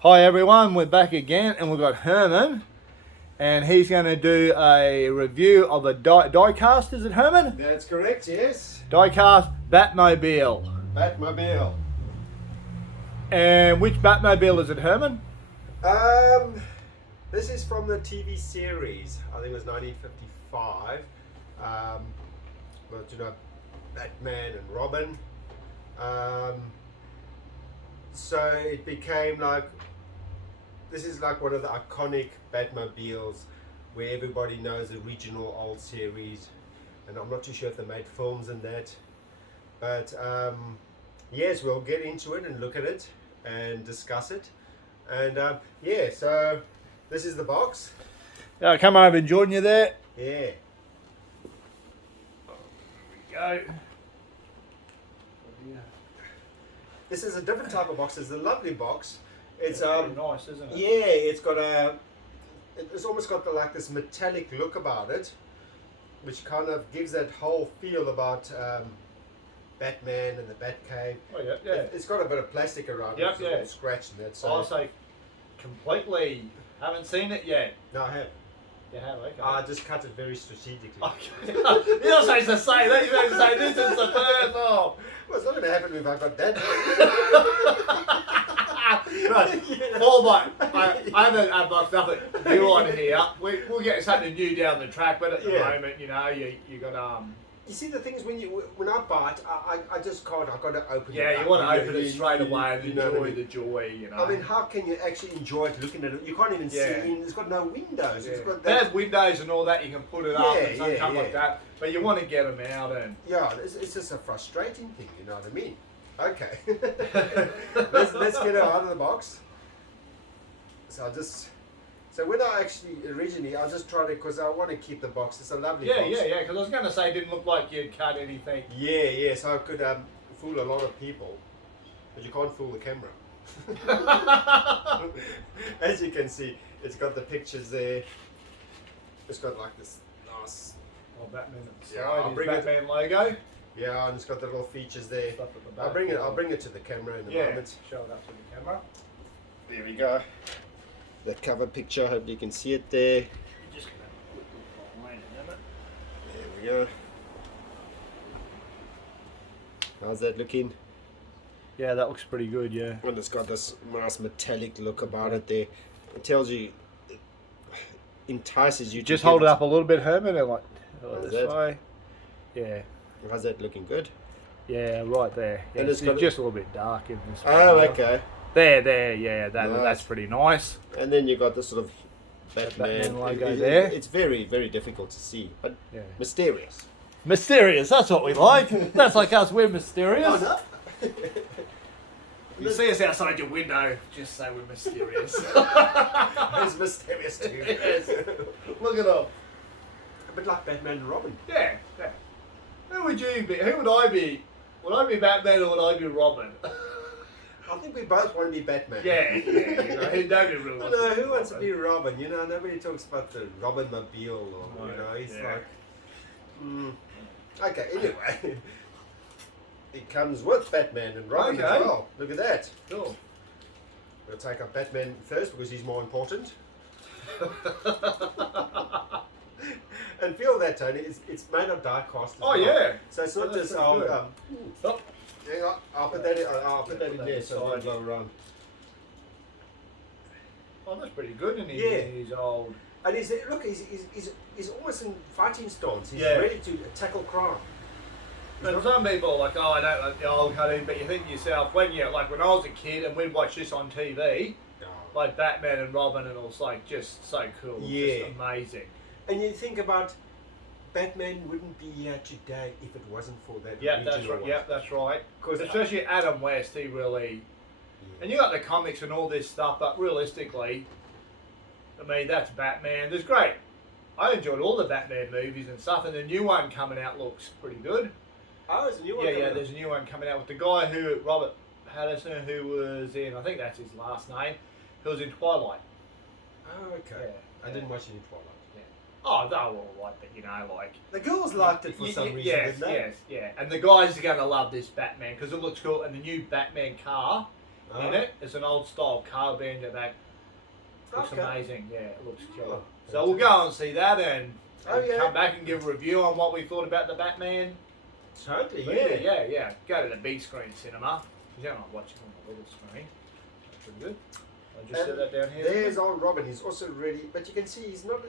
Hi everyone, we're back again and we've got Herman and he's going to do a review of a die cast, is it Herman? That's correct, yes. Die Cast Batmobile. Batmobile. And which Batmobile is it, Herman? This is from the TV series, I think it was 1955. Well, you know, Batman and Robin. So it became like, this is like one of the iconic Batmobiles where everybody knows the original old series, and I'm not too sure if they made films and that, but yes, we'll get into it and look at it and discuss it. And yeah, so this is the box. Come over and join you there. Yeah. There we go. This is a different type of box. It's a lovely box. It's very nice, isn't it? Yeah, it's got it's almost got like this metallic look about it, which kind of gives that whole feel about Batman and the Batcave. Oh yeah, yeah. It's got a bit of plastic around it. Yep, It's a yeah. little scratch and that. So I'll say completely haven't seen it yet. no, I have. You have, okay. I just cut it very strategically. Okay. You're not supposed to say that, you're supposed to say this is the first one. Well, it's not going to happen if I got that. Right. Well, but I haven't had like nothing new on here. We'll get something new down the track, but at the Yeah. moment, you know, you got You see, the thing is, when I buy it, I just can't. I've got to open it. yeah, up. you want to know, open it straight away and you know what I enjoy mean? the joy, you know. I mean, how can you actually enjoy it looking at it? You can't even Yeah. see in. It's got no windows. yeah. It's got They that. have windows and all that. You can put it up Yeah, and something yeah, like yeah. that. But you want to get them out and Yeah, it's just a frustrating thing. You know what I mean? Okay. let's get it out of the box. So when I actually originally, I just tried it because I want to keep the box. It's a lovely yeah, box. yeah. Because I was going to say, it didn't look like you'd cut anything. Yeah. So I could fool a lot of people, but you can't fool the camera. As you can see, it's got the pictures there. It's got like this nice. Oh, Batman at the Yeah, side, I'll his bring it- Batman logo. Yeah, and it's got the little features there. Stuff at the back. I'll bring it to the camera in a Yeah, moment. show it up to the camera. There we go. The cover picture, hope you can see it there. Just going to put the line in it. There we go. How's that looking? Yeah, that looks pretty good, yeah. And it's got this nice metallic look about it there. It tells you, it entices you. Just to hold get it up a little bit, Herman, and like How's this that? way. Yeah, How's that looking? Good. yeah, right there. Yeah, And it's it's got just a little bit dark in this. Oh, one here. okay. There, yeah, Nice. that's pretty nice. And then you got this sort of Batman, Batman logo there. It's very, very difficult to see, but Yeah. mysterious. Mysterious, that's what we like. That's like us, we're mysterious. Oh, no. You see us outside your window, just say we're mysterious. It's mysterious too. Yes. Look it up. A bit like Batman and Robin. Yeah. Who would you be? Who would I be? Would I be Batman or would I be Robin? I think we both want to be Batman. Yeah, you know, nobody really wants No, to be who wants to Robin. be Robin? You know, nobody talks about the Robin-mobile or, you know, he's Yeah. like... Okay, anyway. It comes with Batman and Robin as Okay. well. Look at that. Cool. We'll take up Batman first because he's more important. And feel that, Tony. It's made of die cast as Oh, well. yeah. So it's not Oh, that's just... pretty good. Oh, hang on, I'll put that in, I'll put that in put that there so it inside. won't go around. oh, that's pretty good. And Yeah. he's old. And he's almost in fighting stance. He's Yeah. ready to tackle crime. And some people are like, oh, I don't like the old cartoon, but you think to yourself, when I was a kid and we'd watch this on TV, like Batman and Robin, and it was like just so cool, Yeah. just amazing. And you think about Batman wouldn't be here today if it wasn't for that. Yeah, that's original right. one. Yeah, that's right. 'Cause Especially Adam West, he really. And you got the comics and all this stuff, but realistically, I mean, that's Batman. There's great. I enjoyed all the Batman movies and stuff, and the new one coming out looks pretty good. Oh, it's a new one. Yeah, coming out. there's a new one coming out with the guy Robert Pattinson, who was in, I think that's his last name, who was in Twilight. Oh, okay. Yeah. I didn't watch any Twilight. Oh, they were all right, but you know, like... The girls liked it for some reason, yes, didn't they? yes, yeah. And the guys are going to love this Batman, because it looks cool, and the new Batman car in it. It's an old style car band at that. Looks Okay. amazing. Yeah, it looks killer. Oh, So we'll go and see that and yeah. come back and give a review on what we thought about the Batman. Totally, movie. yeah. Yeah. Go to the big screen cinema. You don't like watching on the little screen. That's pretty good. I'll just set that down here. There's old Robin. He's also ready, but you can see he's not.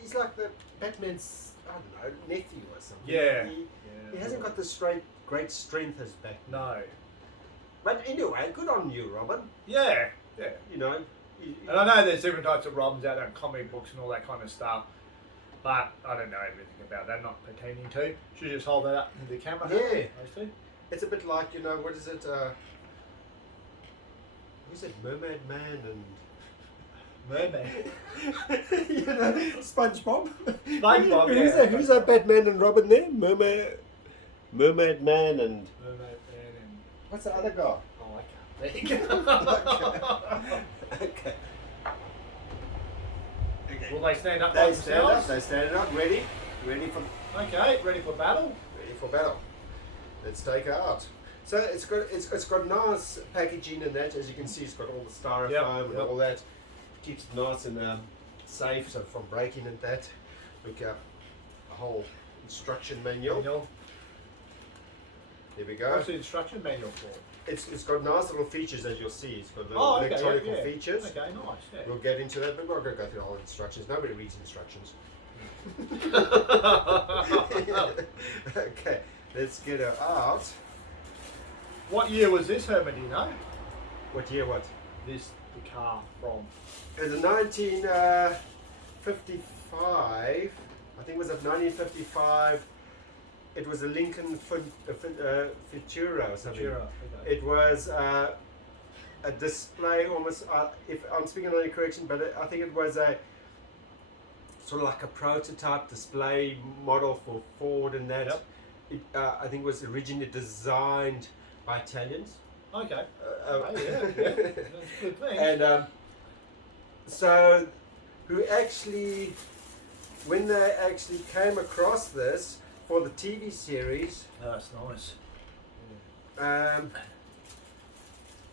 He's like the Batman's, I don't know, nephew or something. Yeah. He hasn't got the great strength as Batman. No. But anyway, good on you, Robin. Yeah. You know. And I know there's different types of Robins out there in comic books and all that kind of stuff. But I don't know everything about that, not pertaining to. Should you just hold that up to the camera? Yeah. I see. It's a bit like, you know, what is it? Who's it? Mermaid Man and... Mermaid. You know, SpongeBob. SpongeBob, yeah. Who's that Batman and Robin there? Mermaid Man and... Mermaid Man and... What's the other guy? Oh, I can't think. Okay. Will they stand up by They stand up. themselves? They stand up. Ready for Okay, ready for battle? battle. Let's take her out. So it's got nice packaging and that. As you can see, it's got all the styrofoam and all that. Keeps it nice and safe, so from breaking and that. Look up a whole instruction manual. There we go. What's the instruction manual for? It's got nice little features, as you'll see. It's got little electronic features. Okay, nice. Yeah. We'll get into that, but we're not going to go through the whole instructions. Nobody reads instructions. Okay, let's get her out. What year was this, Herman? Do you know? What year? What? The car from? It was 1955. I think it was at 1955. It was a Lincoln Futura or something. Futura, okay. It was a display almost, if I'm speaking on any correction, but I think it was a sort of like a prototype display model for Ford and that. Yep. I think it was originally designed by Italians. Okay. That's a good thing. And so, when they actually came across this for the TV series, That's nice.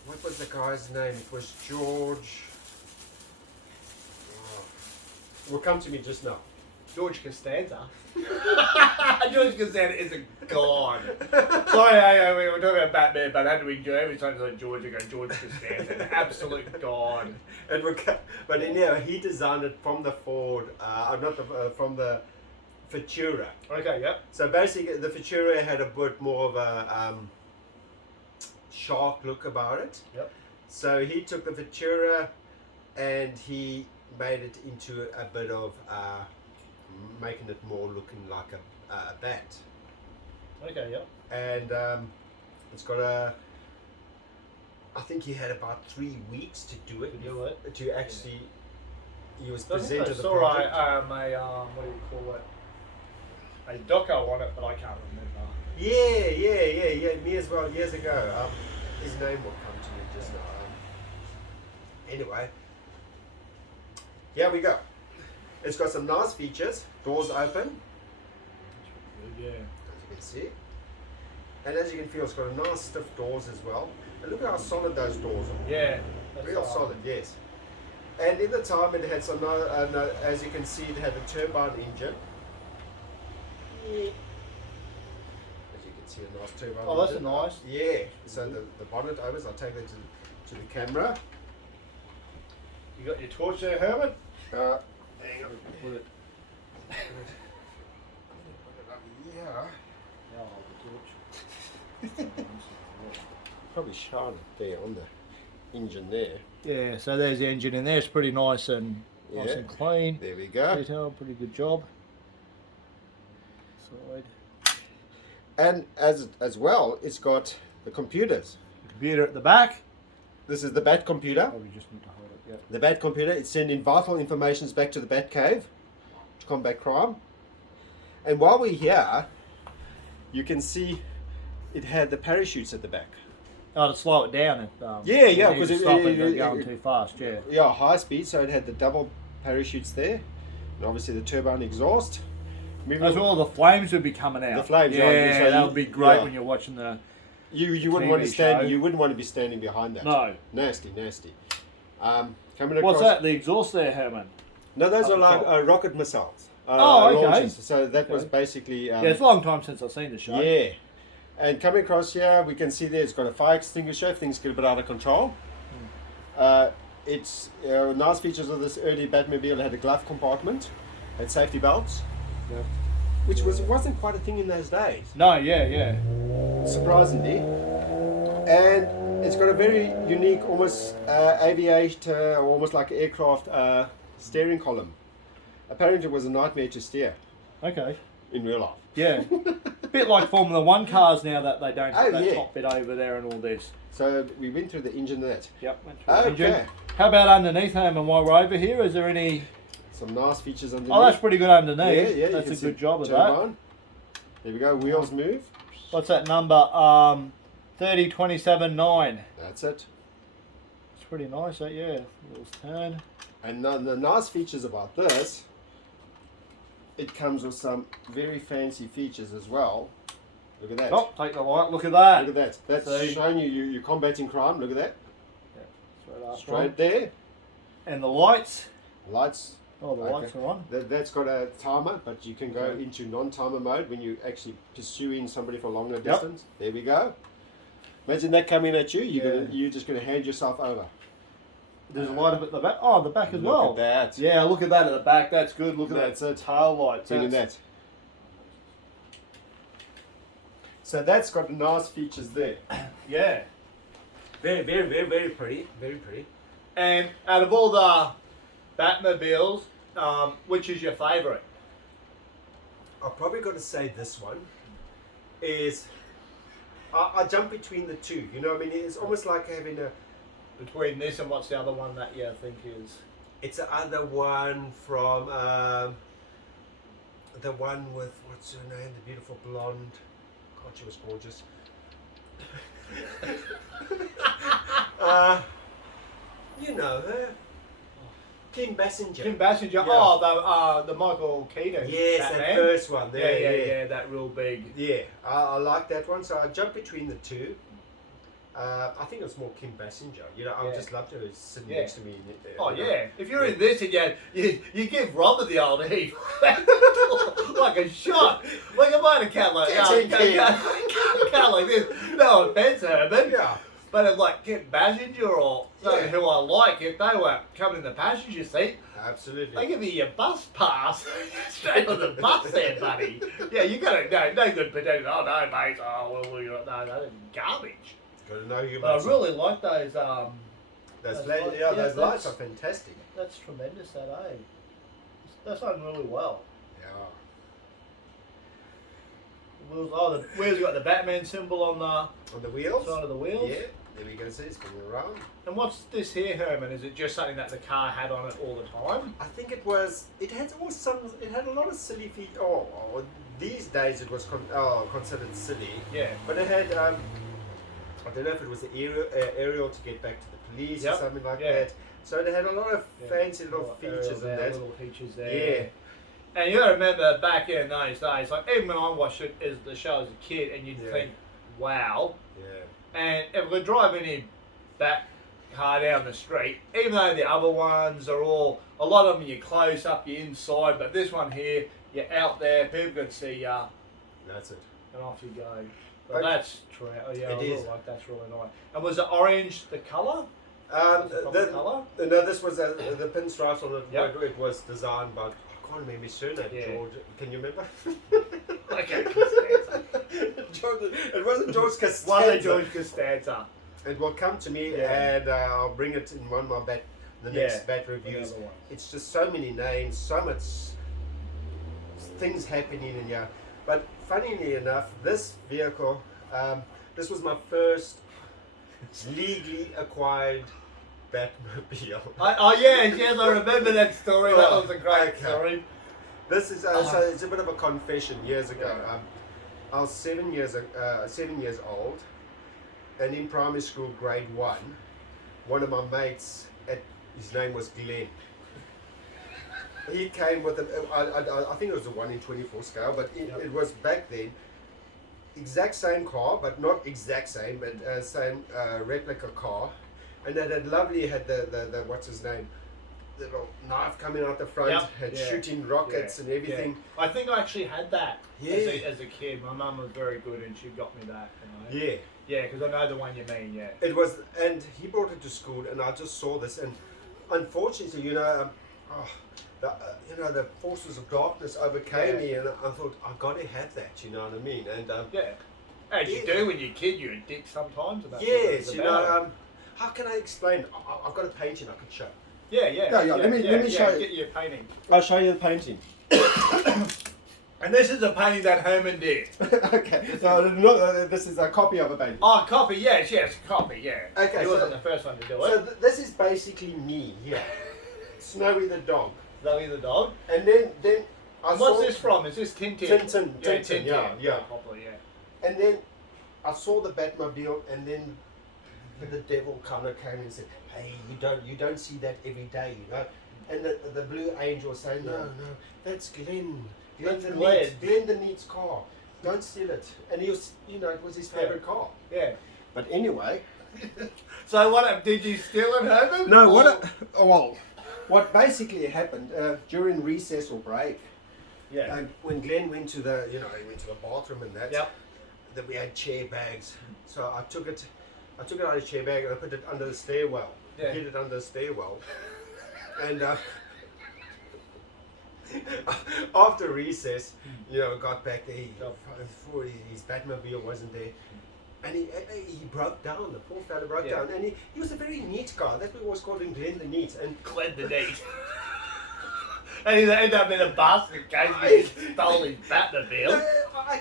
what was the guy's name? It was George. Will come to me just now. George Costanza. George Costanza is a god. Sorry, we were talking about Batman, but how do we do every time it's like George, I go George Costanza, an absolute god. But anyhow, he designed it from the Ford, from the Futura. Okay, yep. So basically, the Futura had a bit more of a sharp look about it. Yep. So he took the Futura and he made it into a bit of making it more looking like a bat. Okay, yep. And it's got I think he had about 3 weeks to do it. To actually, he was presented the project. What do you call it? A doco on it, but I can't remember. Yeah. Me as well, years ago. His name will come to me just now. Anyway, here we go. It's got some nice features. Doors open. Yeah. As you can see. And as you can feel, it's got a nice stiff doors as well. And look at how solid those doors are. Yeah. Real solid, yes. And in the time it had some, as you can see, it had a turbine engine. As you can see, a nice turbine Oh, that's engine. nice. Yeah. So the bonnet opens. I'll take that to the camera. You got your torch there, Herman? Hang on. Put it. Yeah. Yeah, I'll hold the torch. Probably shine it there on the engine there. Yeah, so there's the engine in there. It's pretty nice and clean. There we go. Detail, pretty good job. Side. And as well, it's got the computers. The computer at the back. This is the Bat computer. Probably just need to hold it. Yeah. The Bat computer. It's sending vital information back to the Bat cave to combat crime. And while we're here, you can see it had the parachutes at the back. Oh, to slow it down. If, Yeah, because because it's going too fast. Yeah. Yeah, high speed. So it had the double parachutes there, and obviously the turbine exhaust. As well, the flames would be coming out. The flames, yeah, right, so that you- would be great yeah. when you're watching the You wouldn't want to TV stand. show. You wouldn't want to be standing behind that. No. Nasty. Coming across. What's that? The exhaust there, Herman? No, those Up are the like top. rocket missiles. Oh, okay. Launches. So that was Okay. basically. Yeah, it's a long time since I've seen the show. Yeah. And coming across here, we can see there it's got a fire extinguisher if things get a bit out of control. It's nice features of this early Batmobile. It had a glove compartment, had safety belts, Yep. which wasn't quite a thing in those days, No, yeah. surprisingly. And it's got a very unique, almost aviator, or almost like aircraft steering column. Apparently, it was a nightmare to steer Okay. in real life. Yeah. Bit like Formula One cars now that they don't have Oh, that yeah. top bit over there and all this. So we went through the engine and that. Yep. Went through the Okay. engine. How about underneath, Herman, while we're over here? Is there any... Some nice features underneath. Oh, that's pretty good underneath. Yeah, you That's can a see good job of that. turbine. There we go. Wheels move. What's that number? 30279. That's it. It's pretty nice, that, yeah. Wheels turn. And the nice features about this, it comes with some very fancy features as well. Look at that. Oh, take the light. Look at that. Look at that. That's See? showing you're combating crime. Look at that. Straight up. Straight there. And the lights. Lights. Oh, the Okay. lights are on. That's got a timer, but you can go Okay. into non-timer mode when you actually pursuing somebody for a longer distance. There we go. Imagine that coming at you. You're just going to hand yourself over. There's a light up at the back. Oh, the back as well. Look at that. Yeah, look at that at the back. That's good. Look at That's that it. tail lights. Look at that. So that's got nice features there. Yeah. Very, very, very, very pretty. Very pretty. And out of all the Batmobiles, which is your favourite? I've probably got to say this one is. I jump between the two. You know what I mean? It's almost like having a. Between this and what's the other one that you think is? It's the other one from. The one with. What's her name? The beautiful blonde. God, she was gorgeous. You know her. Kim Basinger. Kim Basinger. Yeah. Oh, the Michael Keaton. Yes, Batman. that first one. There, Yeah. That real big. Yeah, I like that one. So I jumped between the two. I think it's more Kim Basinger. You know, I would Yeah. just love to sitting Yeah. next to me. Oh you know. yeah. If you're in this and you give Robert the old heave like a shot. Like a motor cat like cat like this. No offense, Herman. Yeah. But it's like Kim Basinger or someone Yeah. who I like, if they were coming in the passenger seat, Absolutely. they give you your bus pass straight on the bus there, buddy. Yeah, you gotta no good pretending. Oh no, mate. Oh well, you're no, that's garbage. Got to know you. But I really like those. Those those lights, lights. yeah, Yeah, those lights that's- are fantastic. That's tremendous. That that's done really well. Yeah. Wheels, the wheels got the Batman symbol on the On the wheels. side of the wheels. Yeah. There we go. See, it's spinning around. And what's this here, Herman? Is it just something that the car had on it all the time? I think it was. It had always some. It had a lot of silly feet. Oh, these days it was considered silly. Yeah. But it had. I don't know if it was the aerial to get back to the police or Yep. something like Yeah. that. So they had a lot of fancy little features in there, that. little features there. Yeah. And you gotta remember back in those days, like even when I watched it as the show as a kid, and you'd Yeah. think, wow. Yeah. And if we're driving in that car down the street, even though the other ones are all, a lot of them you're close up, you're inside, but this one here, you're out there, people can see ya, That's it. and off you go. But Okay. that's true. Yeah, It I is. really like that's really nice. And was it orange the colour? Was it proper colour? No, this was the pinstripes on it. Yep. It was designed by. I can't remember his surname. Yeah. George. Can you remember? Okay, Costanza. George, it wasn't George Costanza. Was it George Costanza? It will come to me, Yeah. and I'll bring it in one of my the next Yeah, bat reviews. another one. It's just so many names, so much things happening in here. But funnily enough, this vehicle, this was my first legally acquired Batmobile. Yes, I remember that story. That Oh, was a great okay. story. This is so it's a bit of a confession. Years ago, Yeah. I was 7 years old, and in primary school, grade 1, one of my mates, his name was Glenn. He came with I think it was a 1 in 24 scale, but it was back then. exact same car, but not exact same, but same replica car, and it had the what's his name, the little knife coming out the front, had shooting rockets and everything. I think I actually had that as a kid. My mum was very good and she got me that. You know? Yeah. Yeah, because I know the one you mean, yeah. It was, and he brought it to school, and I just saw this, and unfortunately, the forces of darkness overcame me, and I thought, I got to have that, you know what I mean? And as you do when you're a kid, you're a dick sometimes. About yes, how can I explain? I've got a painting I could show. Yeah. Let me show you. Get you a painting. I'll show you the painting. And this is a painting that Herman did. Okay, so this is a copy of a painting. Oh, copy, yes, copy, yeah. Okay, he wasn't the first one to do it. So this is basically me, Snowy the dog. Snowy the dog. And then what's this from? Is this Tintin? Tintin, yeah. Probably, yeah. And then I saw the Batmobile, and then the devil kind of came and said, "Hey, you don't see that every day, you know." And the Blue Angel was saying, "No, that's Glenn. Glenn the Neat's car. Don't steal it." And he was, it was his favorite car. Yeah. But anyway. So what? Did you steal it, Herman? No. What basically happened during recess or break? Yeah. When Glenn went to the, he went to the bathroom and that. Yep. That we had chair bags. So I took it out of the chair bag and I put it under the stairwell. Yeah. Hid it under the stairwell. And after recess, got back there. His Batmobile wasn't there, and he broke down. The poor fella broke down, and he was a very neat guy. That's what we always called him, Glenn the Neat. And Glenn the Neat. And he ended up in a basket case. He stole his Batmobile. I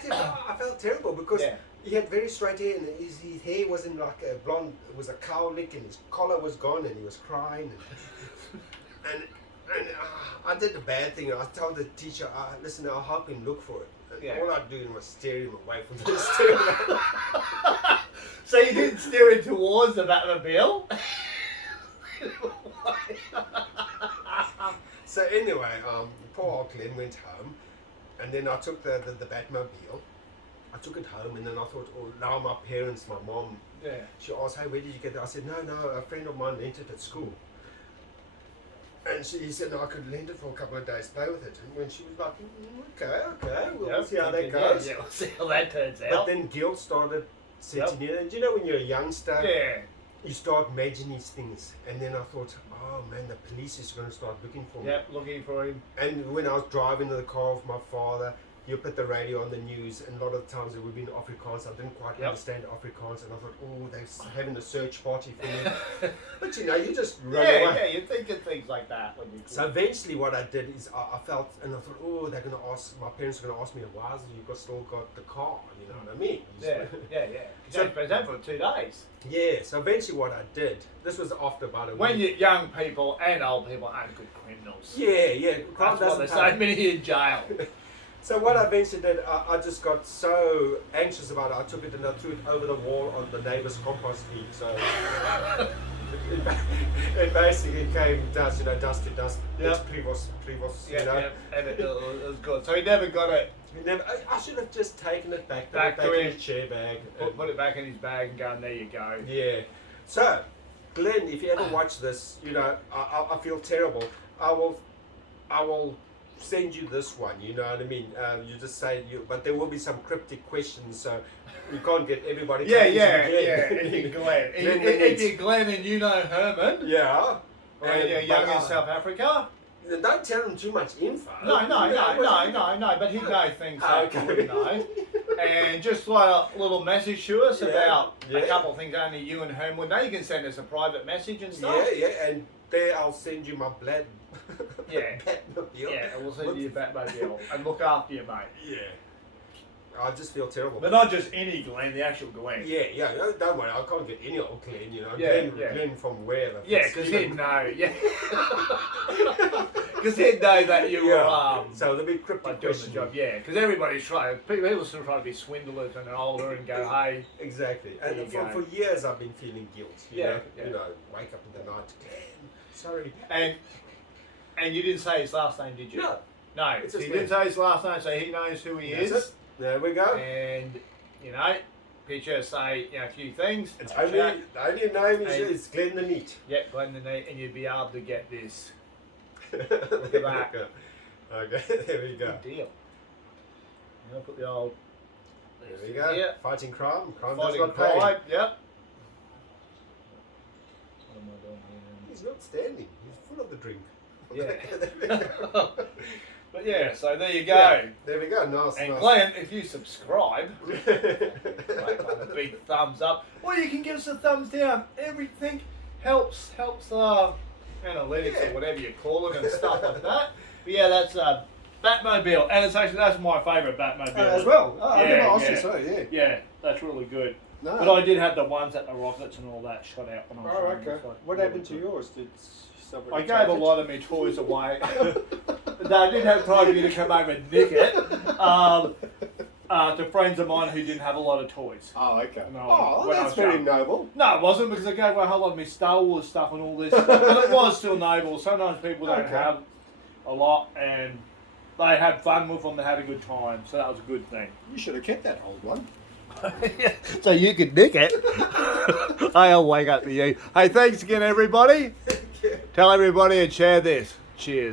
felt terrible because he had very straight hair, and his hair wasn't like a blonde. It was a cowlick, and his collar was gone, and he was crying. And I did a bad thing. I told the teacher, listen, I'll help him look for it. And all I do was steer him away from the stairwell. So you didn't steer him towards the Batmobile? So anyway, poor old Glenn went home, and then I took the Batmobile. I took it home, and then I thought, now my parents, my mom, she asked, hey, where did you get that? I said, no, a friend of mine lent it at school. And he said, no, I could lend it for a couple of days, play with it. And when she was like, okay, we'll see how that goes. Yeah, we'll see how that turns out. But then guilt started setting in. And when you're a youngster, you start imagining these things. And then I thought, oh man, the police is going to start looking for me. Yep, looking for him. And when I was driving in the car with my father, you put the radio on the news, and a lot of the times it would be in Afrikaans. I didn't quite understand Afrikaans, and I thought, they're having a search party for me. But you just run away. Yeah, you think of things like that when you. So eventually, what I did is I felt, and I thought, they're going to ask, my parents are going to ask me, why is you still got the car? You know what I mean? Yeah. So it's been for 2 days. Yeah. So eventually, what I did, this was after about a week. When young people and old people aren't good criminals. Yeah. That's why there's so many in jail. So what I eventually did, I just got so anxious about it, I took it and I threw it over the wall on the neighbour's compost heap. So it basically came dust to dust. It's privos, and it was good. So he never got it. I should have just taken it back to in his chair bag. Put it back in his bag and go, and there you go. Yeah. So, Glenn, if you ever watch this, I feel terrible. I will send you this one, you know what I mean? You just say but there will be some cryptic questions, so you can't get everybody. If you're Glenn and you know Herman, and you're young in South Africa, don't tell him too much info. No, but he'd know things that you wouldn't know. And just like a little message to us about a couple of things only you and Herman would know. You can send us a private message and stuff. And there I'll send you my blood. Batmobile. Yeah, and we'll send you a Batmobile and look after you, mate. Yeah. I just feel terrible. But not just any Glenn, the actual Glenn. Yeah. Don't worry, I can't get any old Glenn, Glenn from wherever. Yeah, because he'd know. Yeah. Because he'd know that you were. So there'll be cryptic doing the job. Yeah, because everybody's trying. People still trying to be swindlers and they're older and go, hey. Exactly. And for years I've been feeling guilt. You know, wake up in the night, Glenn, sorry. And you didn't say his last name, did you? No. He didn't say his last name, so he knows who he is. There we go. And you know, picture, say, you know, a few things. It's chat. only the only name Hey. is Glenn the Neat. Yeah, Glenn the Neat, and you'd be able to get this. Look at that. Okay, there we go. Good deal. I'll put the old. There we go. Here. Fighting crime. Crime does Fighting not pay. crime. Yep. What am I doing He's not standing. He's full of the drink. here? Yeah. But yeah, so there you go. Yeah, there we go. Nice. And nice. Glenn, if you subscribe, like a big thumbs up, or you can give us a thumbs down. Everything helps analytics Yeah. or whatever you call it and stuff like that. But yeah, that's Batmobile, and it's actually that's my favourite Batmobile As well. Oh, I Yeah, never asked you yeah. so. Yeah. Yeah, that's really good. No. But I did have the ones that the rockets and all that shot out when I was Oh, young. okay. It's like What really happened to good. yours? Did somebody? I take gave a it? lot of my toys away. No, I didn't have time for you to come over and nick it. To friends of mine who didn't have a lot of toys. Oh, okay. No, Oh, when I that's was very young. noble. No, it wasn't, because I gave away a whole lot of my Star Wars stuff and all this stuff. But it was still noble. Sometimes people don't Okay. have a lot, and they had fun with them, they had a good time, so that was a good thing. You should have kept that old one. So you could nick it. I'll wake up to you. Hey, thanks again, everybody. Tell everybody and share this. Cheers.